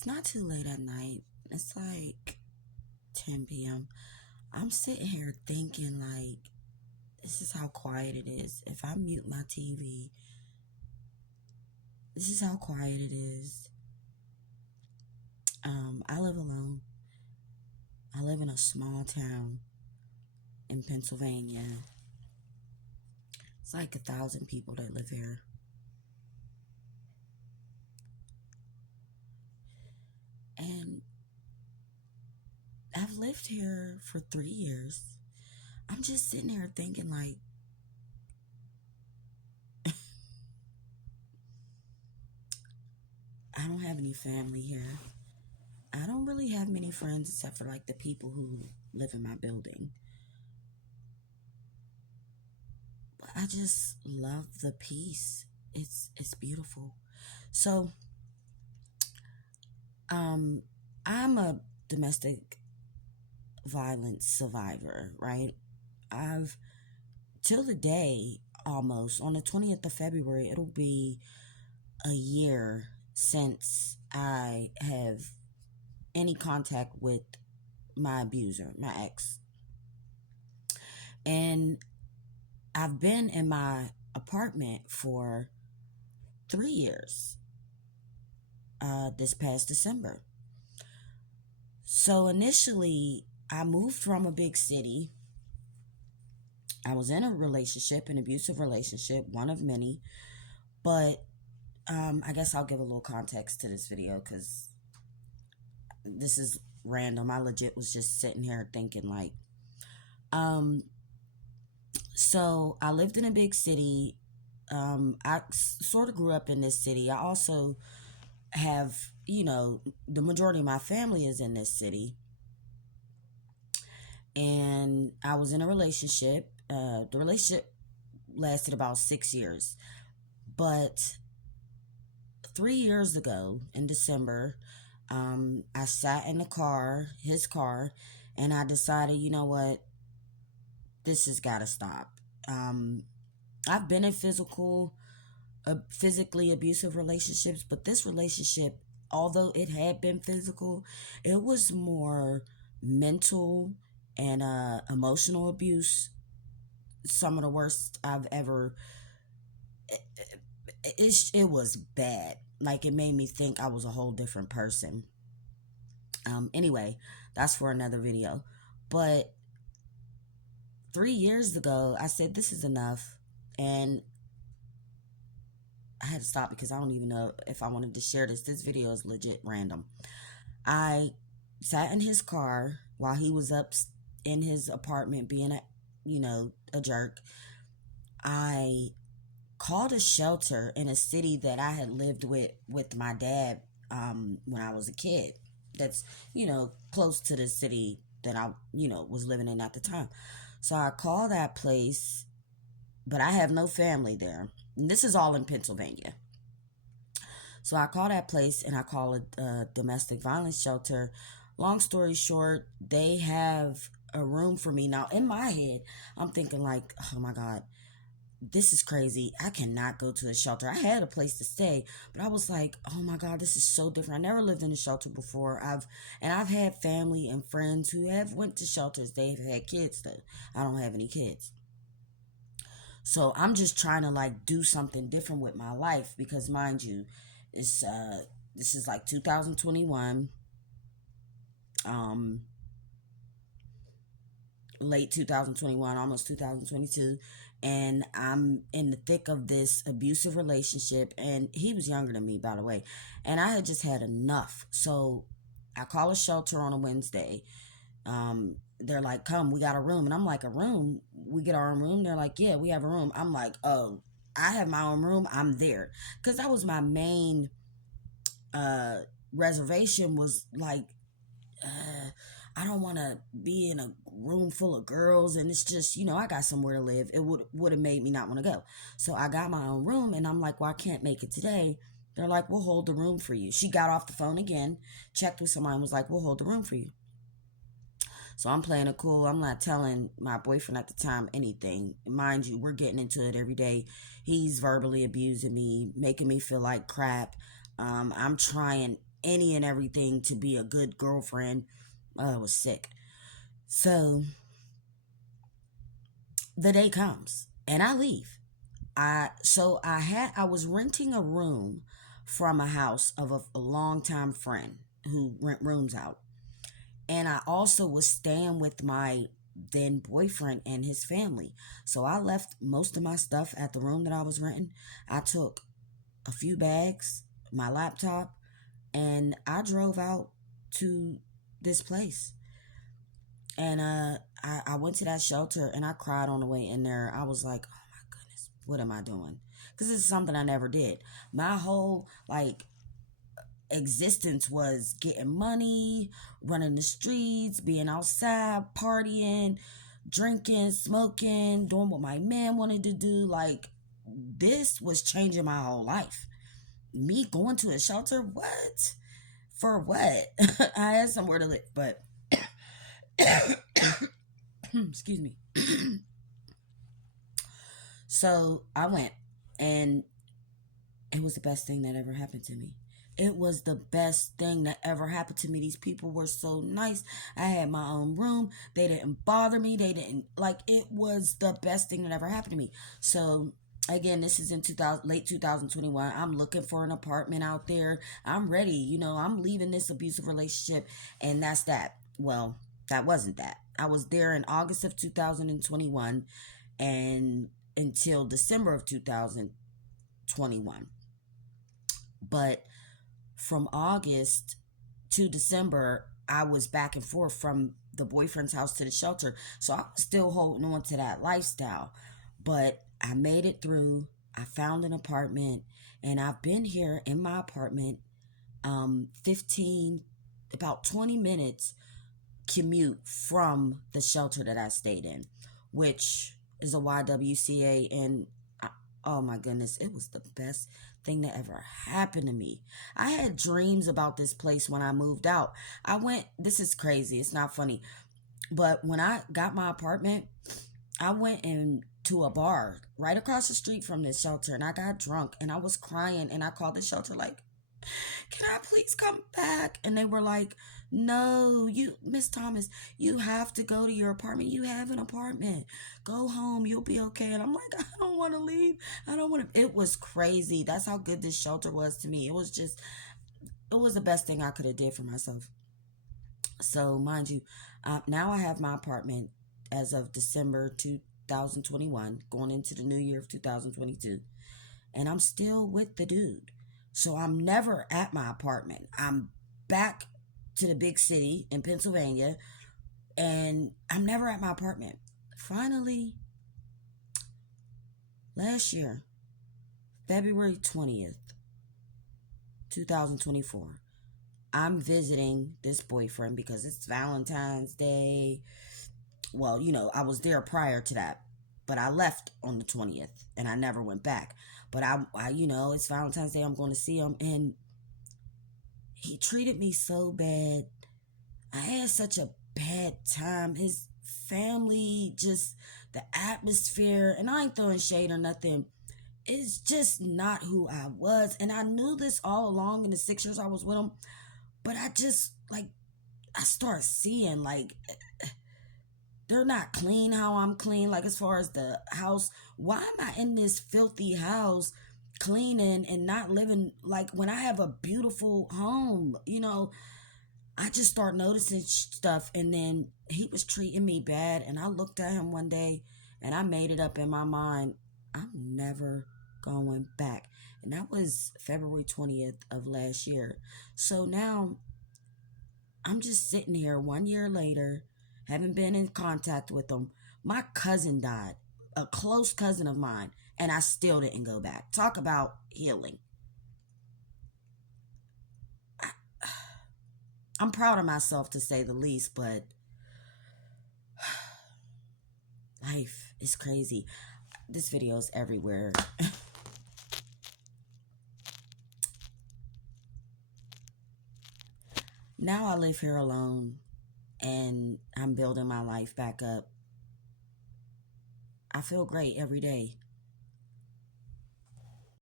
It's not too late at night. It's like 10 p.m. I'm sitting here thinking, like, this is how quiet it is. If I mute my TV, this is how quiet it is. I live alone. I live in a small town in Pennsylvania. It's like 1,000 people that live here. And I've lived here for 3 years. I'm just sitting here thinking, like, I don't have any family here. I don't really have many friends except for like the people who live in my building. But I just love the peace. It's beautiful. So, um I'm a domestic violence survivor, right? I've till the day almost on the 20th of February it'll be a year since I have any contact with my abuser, my ex. And I've been in my apartment for 3 years, this past December. So initially, I moved from a big city. I was in a relationship, an abusive relationship, one of many. But I guess I'll give a little context to this video because this is random. I legit was just sitting here thinking, like, um, so I lived in a big city. I sort of grew up in this city. I also have, the majority of my family is in this city. And I was in a relationship. The relationship lasted about 6 years. But 3 years ago in December, I sat in the car, his car, and I decided, you know what, this has got to stop. I've been in physically abusive relationships, but this relationship, although it had been physical, it was more mental and emotional abuse. Some of the worst I've ever. It was bad. Like, it made me think I was a whole different person. Anyway, that's for another video. But 3 years ago, I said this is enough, and I had to stop because I don't even know if I wanted to share this. This video is legit random. I sat in his car while he was up in his apartment being a jerk. I called a shelter in a city that I had lived with my dad when I was a kid. That's, close to the city that I, was living in at the time. So I called that place, but I have no family there. And this is all in Pennsylvania. So I call that place and I call it a domestic violence shelter. Long story short, they have a room for me. Now, in my head, I'm thinking like, oh my God, this is crazy. I cannot go to a shelter. I had a place to stay, but I was like, oh my God, this is so different. I never lived in a shelter before. I've had family and friends who have went to shelters. They've had kids though. I don't have any kids. So I'm just trying to like do something different with my life because, mind you, it's this is like 2021, um late 2021, almost 2022, and I'm in the thick of this abusive relationship, and he was younger than me, by the way, and I had just had enough. So I call a shelter on a Wednesday. They're like, come, we got a room. And I'm like, a room? We get our own room? They're like, yeah, we have a room. I'm like, oh, I have my own room. I'm there. Because that was my main reservation, was like, I don't want to be in a room full of girls and it's just, I got somewhere to live. It would have made me not want to go. So I got my own room and I'm like, well, I can't make it today. They're like, we'll hold the room for you. She got off the phone again, checked with somebody and was like, we'll hold the room for you. So I'm playing it cool. I'm not telling my boyfriend at the time anything. Mind you, we're getting into it every day. He's verbally abusing me, making me feel like crap. I'm trying any and everything to be a good girlfriend. I was sick. So the day comes and I leave. I was renting a room from a house of a longtime friend who rent rooms out. And I also was staying with my then boyfriend and his family. So I left most of my stuff at the room that I was renting. I took a few bags, my laptop, and I drove out to this place. And I went to that shelter and I cried on the way in there. I was like, oh my goodness, what am I doing? Because this is something I never did. My whole like existence was getting money, running the streets, being outside, partying, drinking, smoking, doing what my man wanted to do. Like, this was changing my whole life. Me going to a shelter? What? For what? I had somewhere to live, but excuse me. So I went, and it was the best thing that ever happened to me. It was the best thing that ever happened to me. These people were so nice. I had my own room. They didn't bother me. They didn't like it was the best thing that ever happened to me. So again, this is in 2000, late 2021. I'm looking for an apartment out there. I'm ready. I'm leaving this abusive relationship, and that's that. Well, that wasn't that. I was there in August of 2021 and until December of 2021. But from August to December, I was back and forth from the boyfriend's house to the shelter. So I was still holding on to that lifestyle. But I made it through. I found an apartment, and I've been here in my apartment 15, about 20 minutes commute from the shelter that I stayed in, which is a YWCA. And oh my goodness, it was the best thing that ever happened to me. I had dreams about this place when I moved out. This is crazy, it's not funny, but when I got my apartment, I went into a bar right across the street from this shelter, and I got drunk and I was crying, and I called the shelter like, can I please come back? And they were like, no, Miss Thomas, you have to go to your apartment. You have an apartment. Go home. You'll be okay. And I'm like, I don't want to leave. I don't want to. It was crazy. That's how good this shelter was to me. It was the best thing I could have did for myself. So mind you, now I have my apartment as of December 2021, going into the new year of 2022. And I'm still with the dude. So I'm never at my apartment. I'm back to the big city in Pennsylvania, and I'm never at my apartment. Finally, last year, February 20th, 2024, I'm visiting this boyfriend because it's Valentine's Day. Well, I was there prior to that, but I left on the 20th and I never went back. But it's Valentine's Day. I'm going to see him, and he treated me so bad. I had such a bad time. His family, just the atmosphere, and I ain't throwing shade or nothing. It's just not who I was. And I knew this all along in the 6 years I was with him. But I just, I start seeing, they're not clean how I'm clean. Like, as far as the house, why am I in this filthy house cleaning and not living like when I have a beautiful home? I just start noticing stuff, and then he was treating me bad, and I looked at him one day, and I made it up in my mind, I'm never going back. And that was February 20th of last year. So now I'm just sitting here 1 year later, haven't been in contact with him. My cousin died, a close cousin of mine, and I still didn't go back. Talk about healing. I'm proud of myself, to say the least, but life is crazy. This video is everywhere. Now I live here alone, and I'm building my life back up. I feel great every day.